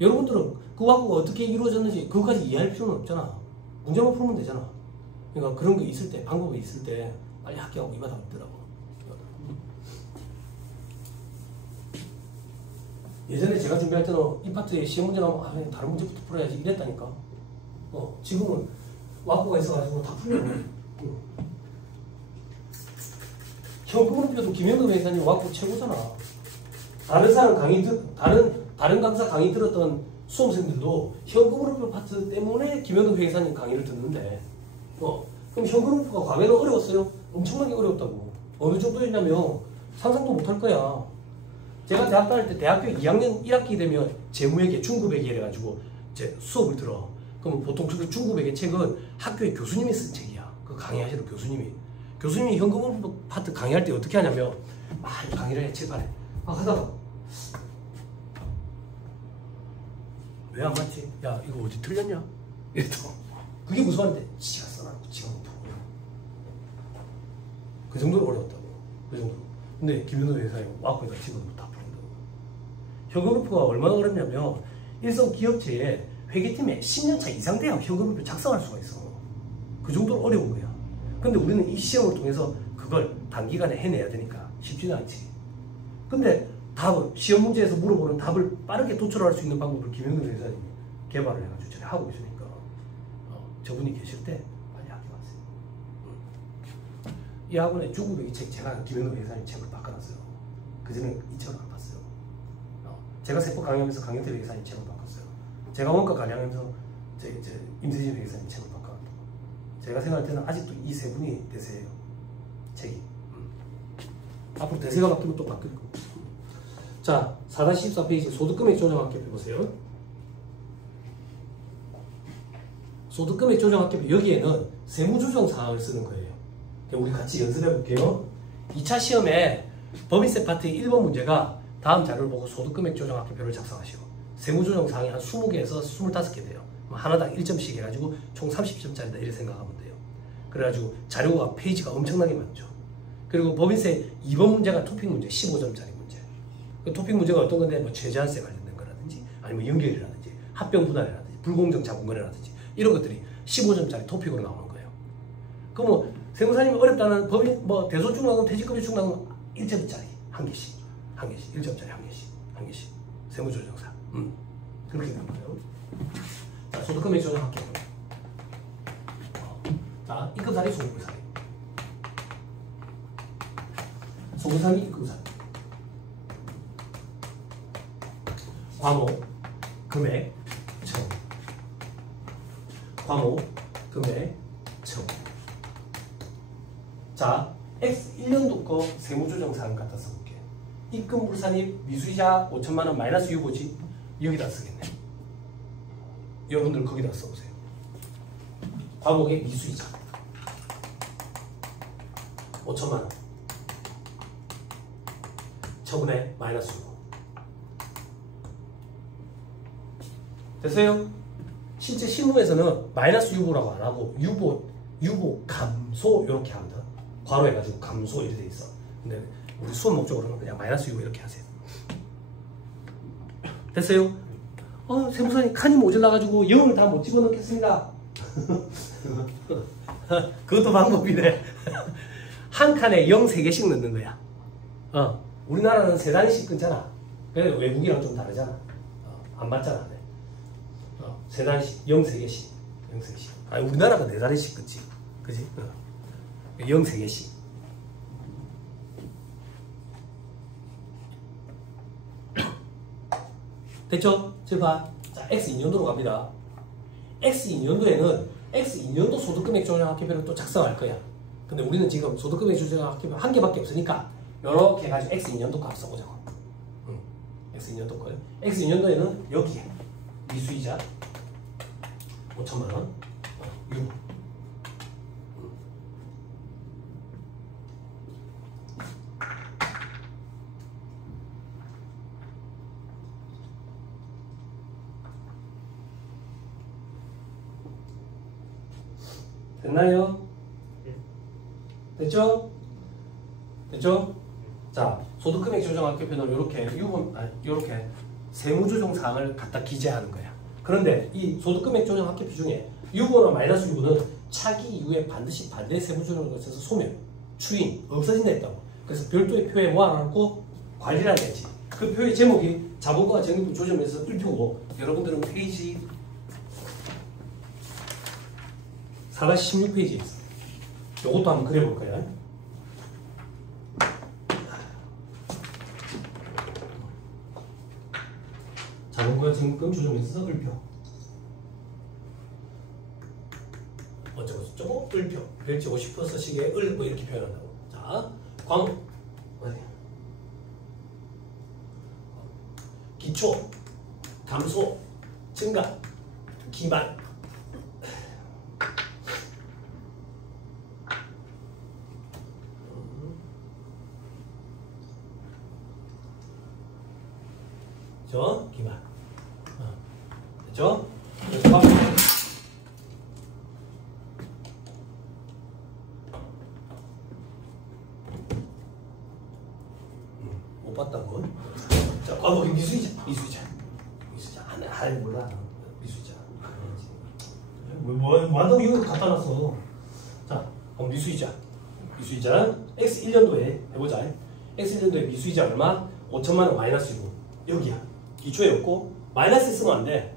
여러분들은 그 와꾸가 어떻게 이루어졌는지 그것까지 이해할 필요는 없잖아. 문제만 풀면 되잖아. 그러니까 그런 게 있을 때, 방법이 있을 때 빨리 합격하고 이 바닥 없더라고. 예전에 제가 준비할 때는 이 파트에 시험 문제 나오면 다른 문제부터 풀어야지 이랬다니까. 지금은 와꾸가 있어가지고 다 풀려. 현금으로 김영근 회사님 와꾸 최고잖아. 다른 사람 강의 다른 강사 강의 들었던 수험생들도 현금으로 파트 때문에 김영근 회사님 강의를 듣는데, 그럼 현금으로가 과거에는 어려웠어요? 엄청나게 어려웠다고. 어느 정도였냐면 상상도 못할 거야. 제가 대학 다닐 때 대학교 2학년 1학기 되면 재무회계, 중급회계 이래가지고 제 수업을 들어. 그럼 보통 그 중급회계 책은 학교의 교수님이 쓴 책이야. 그 강의하시는 교수님이 현금으로 파트 강의할 때 어떻게 하냐면 많이 강의를 해, 칠판에. 하다가 왜 안 맞지? 야 이거 어디 틀렸냐? 이랬더. 그게 무슨 말인데? 지가 써놔놓고 지가 못하고. 그 정도로 어려웠다고. 그 정도로. 근데 김현우 회사에 와꾸에다 지금 다 풀린다고. 현금으로가 얼마나 어렵냐면 일선 기업체에 회계팀에 10년차 이상 돼야 현금으로 작성할 수가 있어. 그 정도로 어려운 거야. 근데 우리는 이 시험을 통해서 그걸 단기간에 해내야 되니까 쉽지는 않지. 근데 답을 시험 문제에서 물어보는 답을 빠르게 도출할 수 있는 방법을 김현우 회사님이 개발을 해가지고 저희 하고 있으니까 저분이 계실 때 많이 학교하세요. 이 학원의 주구백이 책 제가 김현동 회사님 책을 바꿔놨어요. 그전에 이 책을 안 봤어요. 제가 세법 강의하면서 강영태 회사님 책을 바꿨어요. 제가 원가 강의하면서 임세진 회사님 책을 바꿔놨고, 제가 생각할 때는 아직도 이 세 분이 대세예요. 책이. 앞으로 대세가 바뀌면 또 바뀔 거고. 자, 4-14페이지 소득금액 조정학계표 보세요. 소득금액 조정학계표 여기에는 세무조정사항을 쓰는 거예요. 우리 같이 연습해 볼게요. 2차 시험에 법인세 파트 1번 문제가 다음 자료를 보고 소득금액 조정학계표를 작성하시고, 세무조정사항이 한 20개에서 25개 돼요. 하나당 1점씩 해가지고 총 30점짜리다 이렇게 생각하면 돼요. 그래가지고 자료가 페이지가 엄청나게 많죠. 그리고 법인세 2번 문제가 토픽 문제 15점짜리 문제. 그 토픽 문제가 어떤 건데 뭐 최저한세 관련된 거라든지 아니면 연결이라든지 합병 분할이라든지 불공정 자본거래라든지 이런 것들이 15점짜리 토픽으로 나오는 거예요. 그럼 뭐 세무사님이 어렵다는 법인 뭐 대소증 나오면 퇴직급여증 나오면 1점짜리 한 개씩 1점짜리 한 개씩 세무조정사. 그렇게 되는 거예요. 자, 소득금액 조정할게요. 자, 임금사리, 소득금사리. 소득사리, 임금사리. 과목, 금액, 청. 과목, 금액, 청. 자, X 1년도 거 세무조정사항 갖다 써볼게. 입금불산입 미수이자 5천만원 마이너스 유보지? 여기다 쓰겠네. 여러분들 거기다 써보세요. 과목의 미수이자 5천만원 처분의 마이너스 유보. 됐어요? 실제 실무에서는 마이너스 유보라고 안 하고 유보 감소 이렇게 합니다. 괄호 해가지고 감소 이렇게 돼 있어. 근데 우리 수업 목적으로는 그냥 마이너스 유보 이렇게 하세요. 됐어요? 세무사님 칸이 모자라가지고 0을 다 못 집어넣겠습니다. 그것도 방법이네. 한 칸에 0 3개씩 넣는 거야. 우리나라는 3단위씩 끊잖아. 그래 외국이랑 좀 다르잖아. 안 맞잖아. 3단위씩 0 3개씩 0 3개씩. 아니 우리나라가 4단위씩 끊지. 그지? 0 3개씩. 됐죠? 봐. 자, X2년도로 갑니다. X2년도에는 X2년도 소득금액 조정학계표를 또 작성할 거야. 근데 우리는 지금 소득금액 조정학계표 한 개밖에 없으니까 이렇게 해가지고 X2년도 값 써보자고. X2년도 거예요. X2년도에는 여기에 미수이자 5천만원 유보. 됐나요? 됐죠? 됐죠? 자, 소득금액 조정학계표는 이렇게 세무조정 사항을 갖다 기재하는 거야. 그런데 이 소득금액 조정학계표 중에 유보나 마이너스 유보는 차기 이후에 반드시 반대 세무조정을 거쳐서 소멸, 추인, 없어진다 했다고. 그래서 별도의 표에 모아놓고 관리를 해야지. 그 표의 제목이 자본과 적립금 조정에서 1표고 여러분들은 페이지 4-16페이지에 있어. 요것도 한번 그려볼 거야. 자본과 적립금 조정에서 1표. 어쩌고 1표. 별지 50% 서식에 을 뭐 이렇게 표현한다고. 자, 과목. 기초, 감소, 증가, 기반. 그죠? 기반. 됐죠? 못 봤다고? 자, 과목이 미수이자. 몰라. 미수이자. 뭐 한다고 이거 갖다 놨어. 자, 그럼 미수이자. 미수이자는 X1년도에 해보자. X1년도에 미수이자 얼마? 5천만원 마이너스 1고 여기야. 기초에 없고 마이너스 쓰면 안 돼.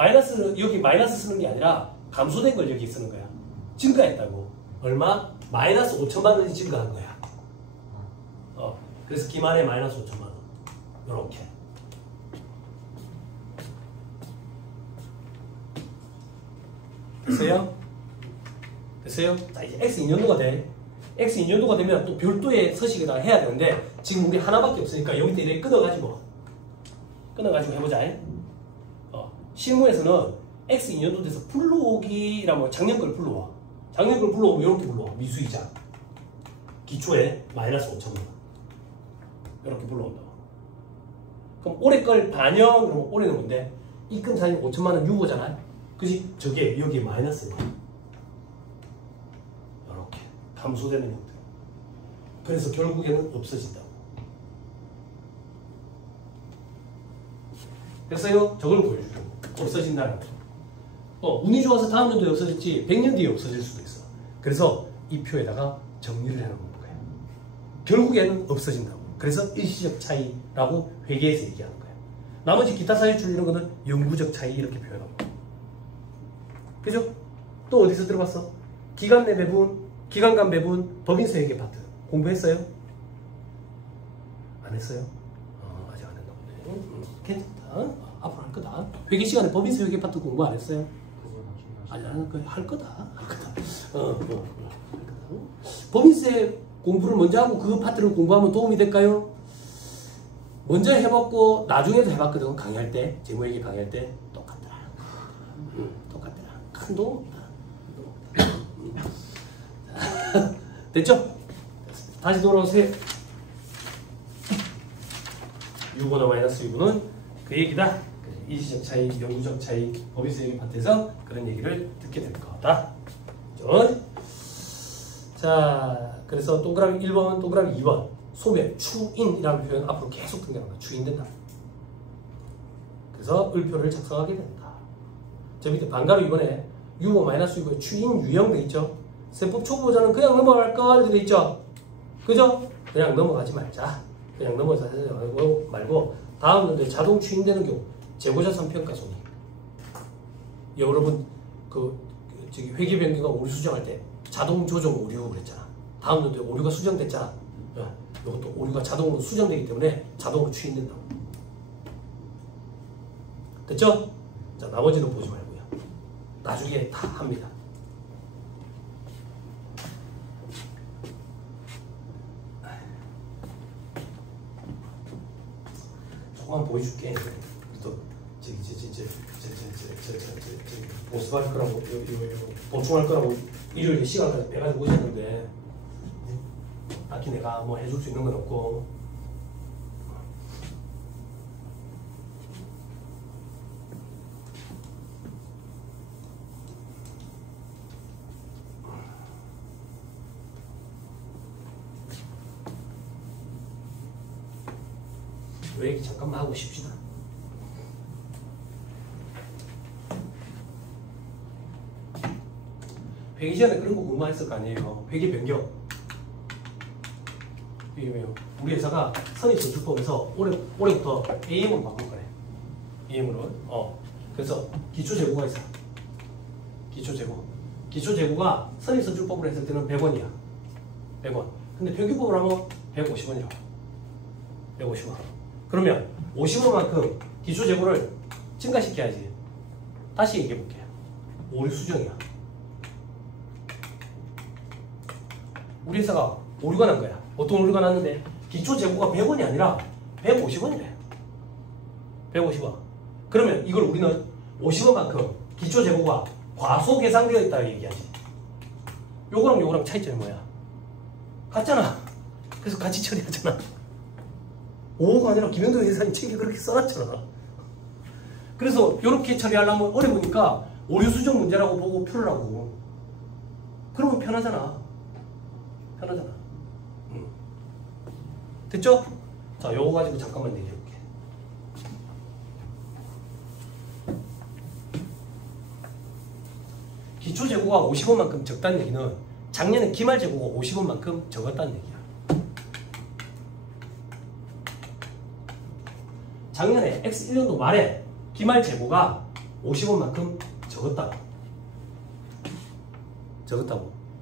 마이너스는 여기 마이너스 쓰는 게 아니라 감소된 걸 여기 쓰는 거야. 증가했다고. 얼마? 마이너스 5천만 원이 증가한 거야. 그래서 기만에 마이너스 5천만 원. 요렇게. 됐어요? 됐어요? 자, 이제 X 2년도가 돼. X 2년도가 되면 또 별도의 서식에다가 해야 되는데 지금 우리 하나밖에 없으니까 여기서 이렇게 끊어가지고 해보자. 실무에서는 X 2년도 돼서 불러오기라면 작년 걸 불러와. 작년 걸 불러오면 이렇게 불러와. 미수이자. 기초에 마이너스 5천만 원. 이렇게 불러온다. 그럼 올해 걸 반영, 그러면 올해는 뭔데? 입금 사인 5천만 원 유보잖아. 그지? 저게 여기에 마이너스야. 이렇게 감소되는 형태. 그래서 결국에는 없어진다고. 됐어요? 저걸 보여주려고. 없어진다는 거죠. 운이 좋아서 다음 년도에 없어질지 100년 뒤에 없어질 수도 있어. 그래서 이 표에다가 정리를 해놓은 거예요. 결국에는 없어진다고. 그래서 일시적 차이라고 회계에서 얘기하는 거예요. 나머지 기타 사실줄 이런 거는 영구적 차이 이렇게 표현하고. 그죠? 또 어디서 들어봤어? 기간 내 배분, 기간 간 배분, 법인세 회계 파트. 공부했어요? 안 했어요? 아직 안 했나 보네. 괜찮다. 앞으로 할 거다. 회계 시간에 법인세 회계 파트 공부 안 했어요? 아니, 할 거다. 법인세 공부를 먼저 하고 그 파트를 공부하면 도움이 될까요? 먼저 해봤고 나중에도 해봤거든. 강의할 때, 재무회계 강의할 때 똑같더라. 똑같더라. 큰 도움 없다. 됐죠? 다시 돌아오세요. 유보나 마이너스 유보는 그 얘기다. 일시적 차이, 영구적 차이, 법인세 회계 파트에서 그런 얘기를 듣게 될 거다. 자, 그래서 동그라미 1번, 동그라미 2번 소멸, 추인이라는 표현 앞으로 계속 등장한다. 추인된다. 그래서 을표를 작성하게 된다. 저 밑에 반가로 2번에 유보 마이너스 유보에 추인 유형 돼 있죠. 세법 초보자는 그냥 넘어갈 거 이렇게 돼 있죠. 그죠? 그냥 넘어가지 말자. 그냥 넘어가지 말고 다음 년도에 자동 추인되는 경우 재고자 3평가 손익. 여러분 저기 회계 변경과 오류 수정할 때 자동 조정 오류 그랬잖아. 다음 년도에 오류가 수정됐잖아. 이것도 오류가 자동으로 수정되기 때문에 자동으로 추인된다고. 됐죠? 자, 나머지는 보지 말고요. 나중에 다 합니다. 조금만 보여줄게. 또 보습할 거라고 보충할 거라고 일요일에 시간까지 빼가지고 오셨는데 딱히 내가 뭐 해줄 수 있는 건 없고. 요 얘기 잠깐만 하고 싶시다. 회계 시간에 그런 거 궁금했을 거 아니에요. 회계 변경. 이게 왜요? 우리 회사가 선입선출법에서 올해부터 AM으로 바꿀 거래. AM으로. 그래서 기초재고가 있어. 기초재고. 기초재고가 선입선출법으로 했을 때는 100원이야. 100원. 근데 평균법으로 하면 150원이라고. 150원. 그러면 50원만큼 기초재고를 증가시켜야지. 다시 얘기해볼게요. 오류 수정이야. 우리 회사가 오류가 난 거야. 어떤 오류가 났는데 기초재고가 100원이 아니라 150원이래. 150원. 그러면 이걸 우리는 50원만큼 기초재고가 과소계상되어 있다고 얘기하지. 요거랑 요거랑 차이점이 뭐야? 같잖아. 그래서 같이 처리하잖아. 5호가 아니라 김영도 회사님 책에 그렇게 써놨잖아. 그래서 이렇게 처리하려면 어려우니까 오류 수정 문제라고 보고 풀으라고. 그러면 편하잖아. 편하잖아. 됐죠? 자, 요거 가지고 잠깐만 얘기해볼게. 기초재고가 50원만큼 적다는 얘기는 작년에 기말재고가 50원만큼 적었다는 얘기야. 작년에 X1년도 말에 기말재고가 50원만큼 적었다고.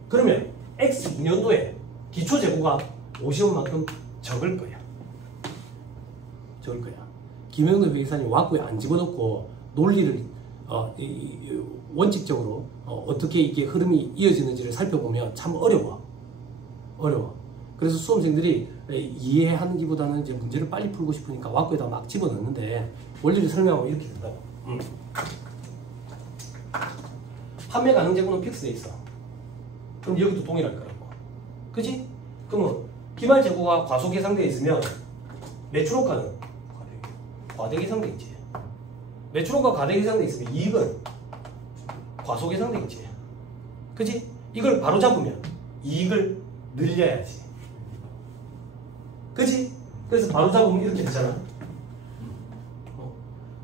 그러면 X2년도에 기초재고가 50원만큼 적을 거야. 김영도 회계사님 와꾸에 안 집어넣고 논리를 원칙적으로 어떻게 이게 흐름이 이어지는지를 살펴보면 참 어려워. 그래서 수험생들이 이해하기보다는 이제 문제를 빨리 풀고 싶으니까 와꾸에다 막 집어넣는데 원리를 설명하면 이렇게 된다고. 판매 가능 재고는 픽스돼 있어. 그럼 여기도 동일할 거라고. 그지? 그러면 기말 재고가 과소 계상되어 있으면 매출원가는 과대 계상되어 있지. 매출원가 과대 계상되어 있으면 이익은 과소 계상되어 있지. 그지? 이걸 바로 잡으면 이익을 늘려야지. 그지? 그래서 바로 잡으면 이렇게 되잖아.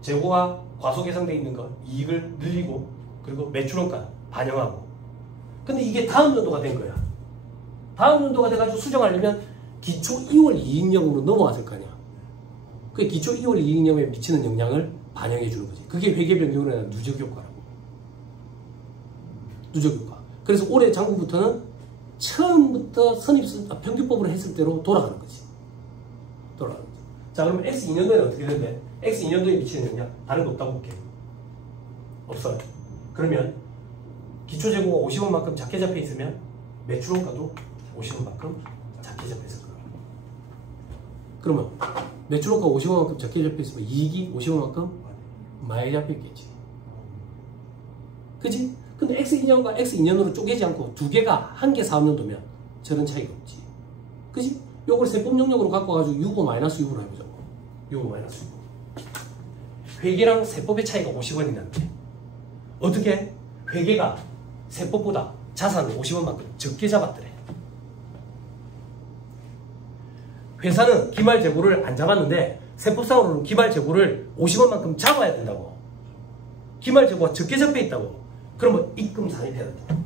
재고가 과소 계상되어 있는 거 이익을 늘리고 그리고 매출원가 반영하고. 근데 이게 다음 연도가 된 거야. 다음 연도가 돼가지고 수정하려면 기초 2월 이익령으로 넘어왔을 거 아니야. 그 기초 2월 이익령에 미치는 영향을 반영해 주는 거지. 그게 회계 변경으로 인한 누적 효과라고. 누적 효과. 그래서 올해 장부부터는 처음부터 평균법으로 했을 대로 돌아가는 거지. 자, 그러면 X2년도에는 어떻게 되는데? X2년도에 미치는 영향 다른 거 없다고 볼게. 없어요. 그러면 기초재고가 50원만큼 작게 잡혀 있으면 매출원가도 50원만큼 작게 잡혀 있을 거예요. 그러면 매출원가 50원만큼 작게 잡혀 있으면 이익이 50원만큼 많이 잡혀 있겠지. 그지? 근데 X2년과 X2년으로 쪼개지 않고 두 개가 한 개 사업년도면 저런 차이가 없지. 그지? 요걸 세법 영역으로 갖고 와가지고 6호-6으로 해보자고. 6호-6. 회계랑 세법의 차이가 50원이 나는데 어떻게? 회계가 세법보다 자산을 50원만큼 적게 잡았더래. 회사는 기말 재고를 안 잡았는데 세법상으로는 기말 재고를 50원만큼 잡아야 된다고. 기말 재고가 적게 잡혀 있다고. 그러면 입금 산입해야 된다.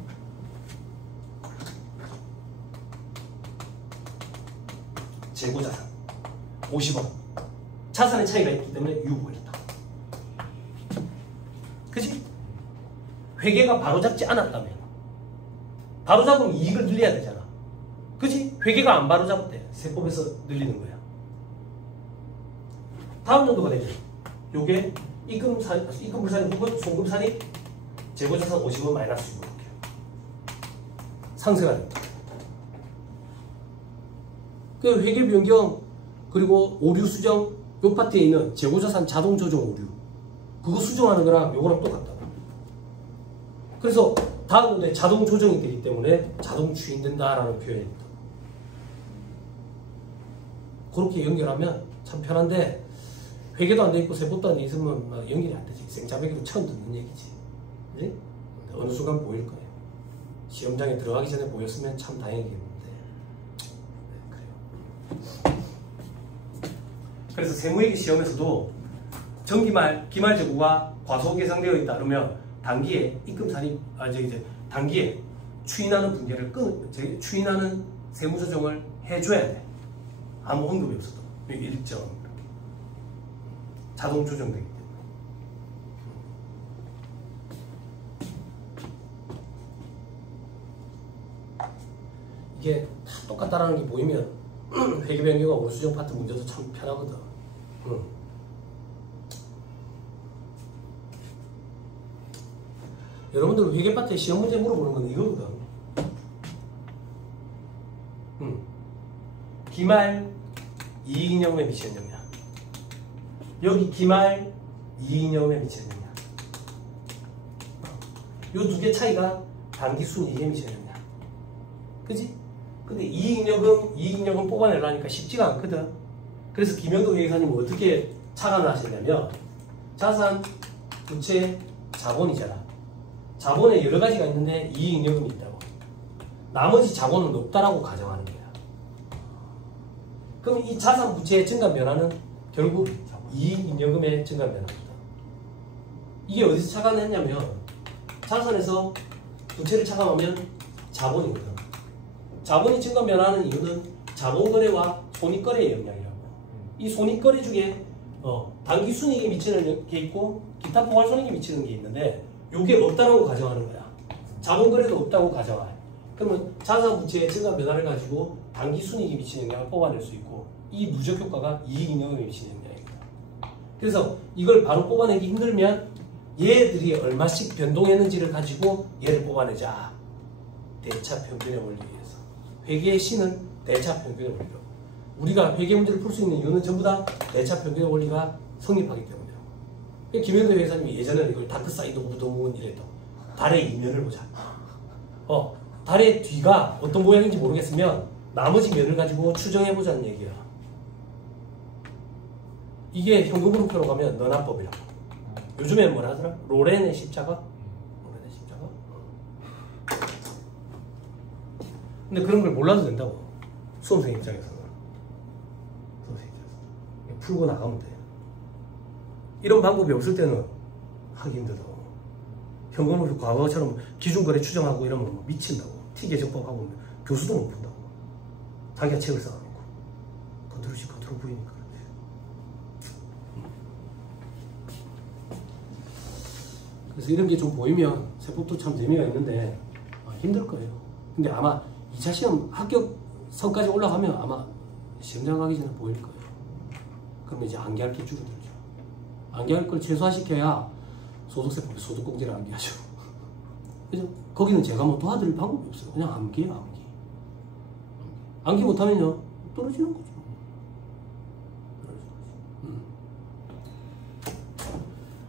재고자산 50원. 자산의 차이가 있기 때문에 유보했다. 그치? 회계가 바로잡지 않았다면 바로잡으면 이익을 늘려야 되잖아. 그치? 회계가 안 바로잡대. 세법에서 늘리는 거야. 다음 연도가 되죠. 요게 입금불산입 혹은 송금산입 재고자산 50원 마이너스 6 이렇게 상세가 됩니다. 그 회계 변경 그리고 오류 수정 요 파트에 있는 재고자산 자동 조정 오류 그거 수정하는 거랑 요거랑 똑같다. 그래서 다음 연도에 자동 조정이 되기 때문에 자동 추인된다라는 표현입니다. 그렇게 연결하면 참 편한데 회계도 안 돼 있고 세법도 안 돼 있으면 연결이 안 되지. 생자배기로 처음 듣는 얘기지. 그치? 어느 순간 보일 거예요. 시험장에 들어가기 전에 보였으면 참 다행이겠는데. 네, 그래요. 그래서 세무회계 시험에서도 기말 재고가 과소 계상되어 있다 그러면 단기에 입금 산입 단기에 추인하는 분계를 추인하는 세무 조정을 해줘야 돼. 아무 언급이 없어도 일정 자동 조정되기 때문에. 이게 다 똑같다라는 게 보이면 회계 변경과 오류 수정 파트 문제도 참 편하거든. 여러분들 회계 파트에 시험 문제 물어보는 건 이거거든. 기말 이익잉여금에 미치는 영향. 여기 기말 이익잉여금에 미치는 영향. 요 두 개 차이가 단기 순이익에 미치는 영향. 그지? 근데 이익잉여금 뽑아내려니까 쉽지가 않거든. 그래서 김영도 회계사님은 어떻게 착안을 하시냐면 자산, 부채, 자본이잖아. 자본에 여러 가지가 있는데 이익잉여금이 있다고. 나머지 자본은 없다라고 가정하는 거야. 그럼 이 자산, 부채의 증가 변화는 결국 이익잉여금의 증가 변화입니다. 이게 어디서 착안했냐면 자산에서 부채를 차감하면 자본이거든. 자본이 증가 변화하는 이유는 자본거래와 손익거래의 영향이라고. 이 손익거래 중에 단기 순이익에 미치는 게 있고 기타 포괄손익이 미치는 게 있는데 요게 없다고 가정하는 거야. 자본거래도 없다고 가정해. 그러면 자산부채의 증가 변화를 가지고 단기순이익이 미치는 영향을 뽑아낼 수 있고 이 누적효과가 이익잉여금에 미치는 영향입니다. 그래서 이걸 바로 뽑아내기 힘들면 얘들이 얼마씩 변동했는지를 가지고 얘를 뽑아내자. 대차평균의 원리에 의해서. 회계의 신은 대차평균의 원리로. 우리가 회계 문제를 풀 수 있는 이유는 전부 다 대차평균의 원리가 성립하기 때문이에요. 김현대 회사님이 예전에는 이걸 다크사이드 오브 더 문 이랬던 달의 이면을 보자. 달의 뒤가 어떤 모양인지 모르겠으면 나머지 면을 가지고 추정해보자는 얘기야. 이게 현금으로 가면 너나법이라고. 요즘엔 뭐라 하더라? 로렌의 십자가? 로렌의 십자가? 근데 그런 걸 몰라도 된다고. 수험생 입장에서는. 수험생 입장에서. 풀고 나가면 돼. 이런 방법이 없을 때는 하기 힘들다고. 현금으로 과거처럼 기준거래 추정하고 이러면 뭐 미친다고. T계정법하고 교수도 못 푼다고. 자기가 책을 쌓아놓고. 컨트롤 C, 컨트롤 V니까. 그래서 이런 게 좀 보이면 세법도 참 재미가 있는데 힘들 거예요. 근데 아마 2차 시험 합격선까지 올라가면 아마 시험장 가기 전에 보일 거예요. 그러면 이제 암기할 게 줄어들죠. 암기할 걸 최소화시켜야 소득세법에 소득공제를 암기하죠. 그죠? 거기는 제가 뭐 도와드릴 방법이 없어요. 그냥 암기예요, 암기. 암기 못하면요, 떨어지는 거죠.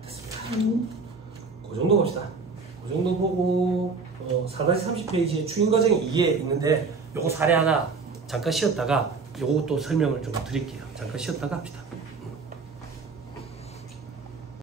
됐습니다. 그 정도 봅시다. 그 정도 보고 4-30페이지에 추인과정이 2에 있는데 요거 사례 하나 잠깐 쉬었다가 요거 또 설명을 좀 드릴게요. 잠깐 쉬었다가 합시다.